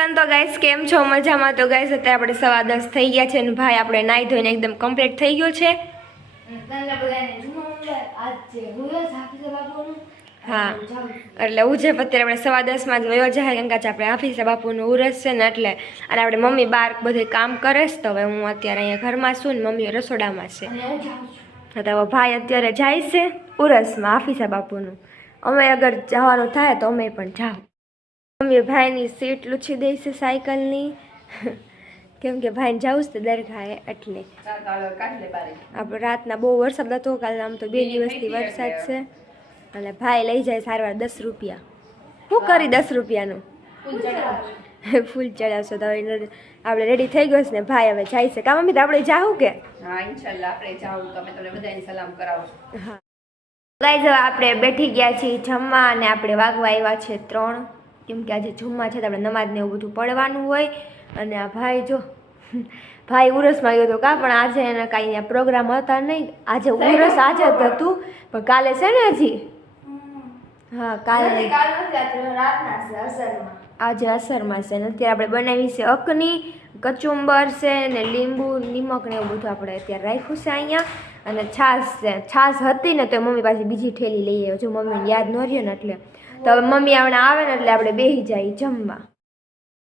Everyone તો guys કેમ છો? મજામાં? તો ગાઈસ અત્યારે આપણે સવા દસ થઈ ગયા છે અને ભાઈ આપણે નાહી ધોઈને એકદમ કમ્પ્લીટ થઈ ગયો છે. હા એટલે ઉજે અત્યારે આપણે સવા દસમાં જ વયો જાય કેમ કે આપણે આફીસે બાપુનું ઉરસ છે ને એટલે અને આપણે મમ્મી બાર બધે કામ કરે છે તો હવે હું અત્યારે અહીંયા ઘરમાં છું ને મમ્મી રસોડામાં છે. તો ભાઈ અત્યારે જાય છે ઉરસમાં આફીસા બાપુનું. અમે અગર જવાનું થાય તો અમે પણ જાઓ મમ્મી ભાઈની સીટ લૂછી દે છે સાયકલની. કેમ કે ભાઈને જવું છે દરગાહે એટલે. આપણે રાતના બહુ વરસાદ હતો કાલે આમ તો બે દિવસથી વરસાદ છે. અને ભાઈ લઈ જાય સારવાર દસ રૂપિયા. શું કરી દસ રૂપિયાનું? ફૂલ ચડાવશો. તો આપણે રેડી થઈ ગયો છે ને ભાઈ હવે જાય છે. કા મમ્મી તો આપણે જાવું કે? હા ઇન્શાલ્લાહ આપણે જાવું તો અમે તમને બધાને સલામ કરાવશું હા. ગાઈઝ આપણે બેઠી ગયા છીએ જમવા અને આપણે વાગવા આવ્યા છે ત્રણ. કેમ કે આજે જમવા છે તો આપણે નમાજને એવું બધું પડવાનું હોય. અને આ ભાઈ જો ભાઈ ઉરસમાં ગયો હતો કા પણ આજે એને કાંઈ અહીંયા પ્રોગ્રામ હતા નહીં. આજે ઉરસ આજે જ હતું પણ કાલે છે ને હજી? હા કાલે આજે અસરમાં. છે ને અત્યારે આપણે બનાવી છે અકની કચુંબર છે ને લીંબુ નિમક ને એવું બધું આપણે અત્યારે રાખ્યું છે અહીંયા. અને છાશ છે છાશ હતી ને તો મમ્મી પાસે બીજી ઠેલી લઈ આવ્યો જો મમ્મીને યાદ ન રહ્યો ને એટલે. તો હવે મમ્મી આપણે આવે ને એટલે આપણે બેસી જાય જમવા.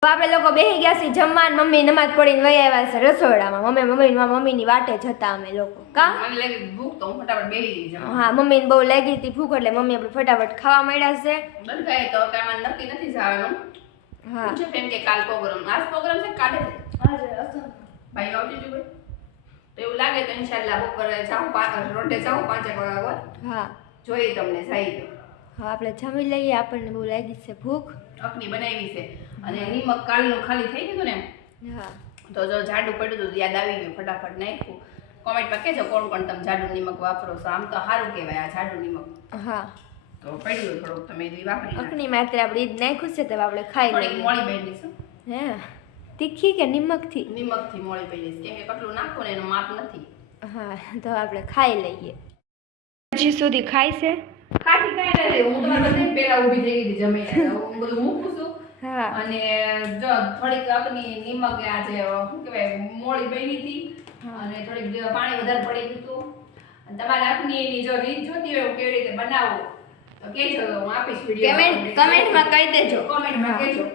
તો આપણે લોકો બેસી ગયા છીએ જમવા ને મમ્મી નમાજ પડીને વહી આવ્યા છે રસોડામાં. મમ્મી મમ્મી મમ્મીની વાટે જતા અમે લોકો. કા? મને લાગે ભૂખ તો હું મમ્મીને બહુ લાગી હતી ભૂખ એટલે મમ્મી આપણે ફટાફટ ખાવા માંડ્યા છે. તો નક્કી નથી જવાનું. હા. કે કાલ પ્રોગ્રામ. આજ પ્રોગ્રામ છે કાલે ભાઈ આવજો ભાઈ તો એવું લાગે તો ઇન્શાલ્લાહ બપોરે જાઉં પાંચ રોટે જાઉં પાંચેક વાગ્યા હા. જોઈએ તમને જાય. તો હા આપણે જમી લઈએ આપણને બહુ લાગી છે ભૂખ. અકની બનાવી છે. અને નિમક કાલનું ખાલી થઈ ગયું ને હા. તો જો જાડું પડ્યું હતું યાદ આવી ગયું ફટાફટ નાખ્યું. કોમેન્ટમાં કહેજો કોણ કોણ તમે જાડું નિમક વાપરો છો. આમ તો સારું કહેવાય આ જાડું નિમક. હા. તો પડ્યું થોડુંક તમે એ વાપરી અકની માત્ર આપણે ઈદ નાખ્યું છે તો આપણે ખાઈ થોડીક લઈએ. મોળી બેન દઈશું હે? તીખી કે નિમકથી? નિમકથી મોળી પડી દઈશ કેમ કે કેટલું નાખો ને એનું માપ નથી. હા તો આપણે ખાઈ લઈએ. હજી સુધી ખાય છે? ખાટી હું તમારા બધાને પહેલા ઊભી થઈ ગઈ હતી જમીને હું બધું મૂકું છું. હા. અને જો થોડીક અકની નિમક આ શું કહેવાય મોળી બની હતી. અને થોડીક પાણી વધારે પડી ગયું હતું. અને તમારે અકની જો રીત જોતી હોય કેવી રીતે બનાવું તો કહેજો હું આપીશ વીડિયો કમેન્ટ કમેન્ટમાં કહી દેજો. કોમેન્ટમાં કહેજો.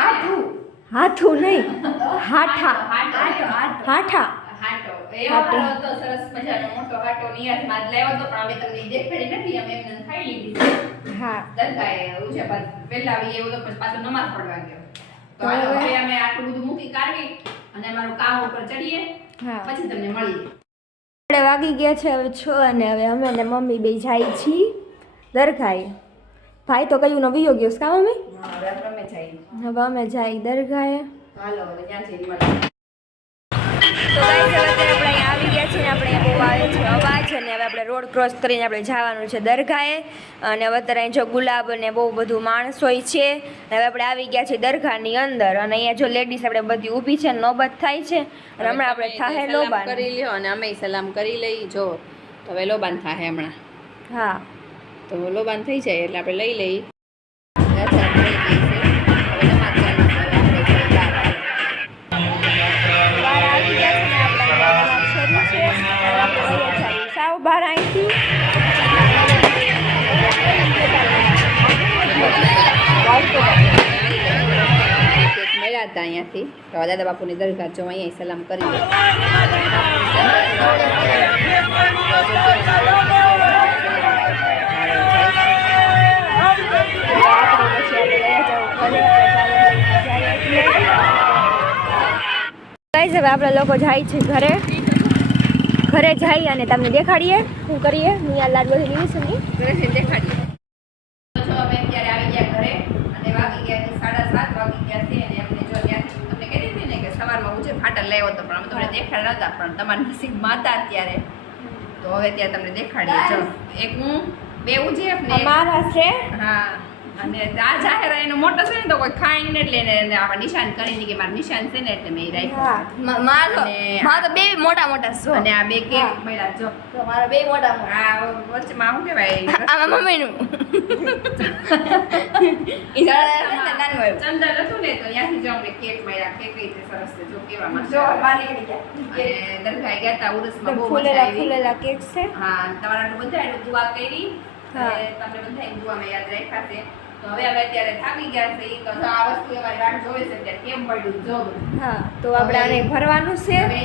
હાથું. હાથું નહીં. હાઠા. હાઠા. હાટો એવો હતો સરસ મજાનો મોટો હાટો નિયાસમાં માં લાવ્યો તો પણ અમે તમને દેખાડી નથી અમે એમને ખાઈ લીધી હા. દરગાહે ઉજે પર વહેલા આવી એવું તો પછી પાછો નમાઝ પડવા ગયો. તો હવે? અમે આટલું બધું મૂકી કાઢી અને અમારું કામ ઉપર ચડીએ. હા. પછી તમને મળીએ. આપણે વાગી ગયા છે હવે છ અને હવે અમે ને મમ્મી બે જાય છીએ દરગાહે. ભાઈ તો કયું નવી ગયો કામ કા હવે અમે જાય હવે અમે જાય દરગાહે. હાલો હવે ત્યાં જઈને મળીએ. તો ગાઈસ હવે અત્યારે આપણે અહીંયા આવી ગયા છીએ. ને આપણે બહુ આવે છે અવાજ અને હવે આપણે રોડ ક્રોસ કરીને આપણે જવાનું છે દરગાહે. અને હવે અત્યારે અહીં જો ગુલાબ અને બહુ બધું માણસ હોય છે. હવે આપણે આવી ગયા છીએ દરગાહની અંદર. અને અહીંયા જો લેડીઝ આપણે બધી ઊભી છે નોબત થાય છે. અને હમણાં આપણે થાહે લોબાન. કરી લ્યો અને અમે સલામ કરી લઈ. જો તો હવે લોબાન થાહે હમણાં. હા. તો લોબાન થઈ જાય એટલે આપણે લઈ લઈ. જઈએ. બહાર અહીંથી. મળ્યા હતા અહીંયાથી. તો દાદા બાપુની દરગાહ જો અહીંયા સલામ કરી હવે આપણે લોકો જાય છે ઘરે. ઘરે જઈએ અને તમને દેખાડીએ શું કરીએ? મિયા લાડ બધી લીધી છે દેખાડીએ. અમે અત્યારે આવી ગયા ઘરે અને વાગી ગયા છે સાડા સાત વાગી ગયા છે અને અમને જો ત્યાંથી તમને કહી હતી ને કે સવારમાં ઉજે ફાટલ લાવ્યો હતો પણ અમે તમને દેખાડ નતા પણ તમારા નસીબમાં હતા અત્યારે. તો હવે ત્યાં તમને દેખાડીએ. જો એક હું બે ઉજે મારા છે. હા. અને આ જાહેર એનો મોટો છે ને તો કોઈ ખાઈ ને એટલે એને આપણે નિશાન કરીને કે મારું નિશાન છે ને એટલે મેં રાખ્યું. મારો તો બે મોટા મોટા છો અને આ બે કે. મળ્યા જો. મારા બે મોટા આ વચ્ચેમાં શું કહેવાય? આ મમ્મીનું. ઈ નાનું ચંદન હતું ને તો ત્યાંથી જો અમને કેક મળ્યા કેક રીતે સરસ છે જો કેવા જો નીકળી ગયા. અને ગયા હતા ઉરસમાં બહુ મજા આવી. ફૂલેલા કેક છે? હા તમારા બધા દુઆ કરી. તમને બધા દુઆમાં યાદ રાખ્યા છે. તો હવે અત્યારે થાકી ગયા છે તો આ વસ્તુ અમારી વાટ જોવે છે ત્યારે કેમ પડ્યું જો. હા તો આપણે આને ભરવાનું છે. હવે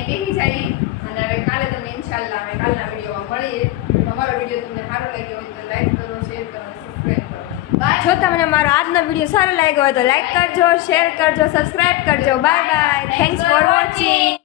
અને હવે કાલે તમને ઇન્શાલ્લાહ અમે કાલના વિડીયોમાં મળીએ. તમારો વીડિયો તમને સારો લાગ્યો હોય તો લાઈક કરો શેર કરો સબસ્ક્રાઈબ કરો. જો તમને મારો આજનો વીડિયો સારો લાગ્યો હોય તો લાઈક કરજો શેર કરજો સબસ્ક્રાઇબ કરજો. Bye bye thanks for watching